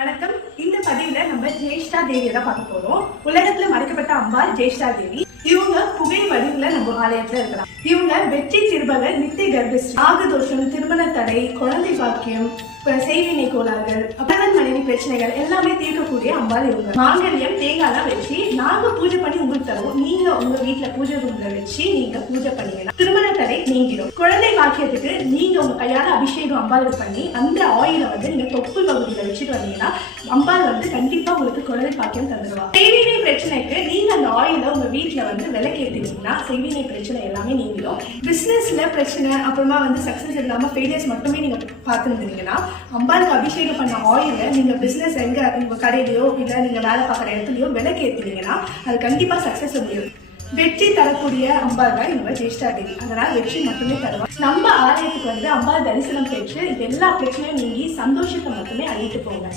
வணக்கம். இந்த பதிவுல நம்ம ஜெயஷ்டா தேவியை தான் பார்க்க போறோம். உலகத்துல மறைக்கப்பட்ட அம்பாள் ஜெயஷ்டா தேவி. இவங்க புகை வடிவுல நம்ம ஆலயத்துல இருக்கிறாங்க. இவங்க வெற்றி திருபகர், நித்திய கர்ப்பஸ்ரீ, நாகதோஷம், திருமண தடை, குழந்தை பாக்கியம், செய்வினை கோளாறுகள், அப்பன் மனைவி பிரச்சனைகள் எல்லாமே தீர்க்கக்கூடிய அம்பாள் இவங்க. மாங்கல்யம் தேங்காய் வச்சு நாங்க பூஜை பண்ணி உங்களுக்கு தருவோம். நீங்க உங்க வீட்டுல பூஜை ரூம்ல வச்சு நீங்க பூஜை பண்ணீங்கன்னா திருமண தடை நீங்கிடும். குழந்தை பாக்கியத்துக்கு நீங்க உங்க கையால அபிஷேகம் அம்பாளுக்கு பண்ணி அந்த ஆயில நீங்க தொப்புள் பகுதியில வச்சுட்டு வந்தீங்கன்னா அம்பாள் கண்டிப்பா உங்களுக்கு குழந்தை பாக்கியம் தந்துடுவாங்க. செய்வினை பிரச்சனைக்கு நீங்க அந்த ஆயில உங்க வீட்டுல விளக்கேற்றினீங்கன்னா செய்வினை பிரச்சனை எல்லாமே நீங்கிடும். பிசினஸ்ல பிரச்சனை அப்புறமா சக்சஸ் இல்லாம ஃபெயிலியர்ஸ் மட்டுமே நீங்க பார்த்துருந்தீங்கன்னா அம்பாளுக்கு அபிஷேகம் பண்ண ஆயில நீங்க பிசினஸ் எங்க உங்க கடையிலயோ இல்ல நீங்க வேலை பார்க்குற இடத்துலயோ விளக்கேற்றினீங்கன்னா அது கண்டிப்பா சக்சஸ் முடியும். வெற்றி தரக்கூடிய அம்பாள் தான் இவங்க ஜெயஷ்டா தேவி. அதனால வெற்றி மட்டுமே தருவாங்க. நம்ம ஆலயத்துக்கு அம்பாள் தரிசனம் பெற்று எல்லா பிரச்சனையும் நீங்கி சந்தோஷத்தை மட்டுமே அழிட்டு போங்க.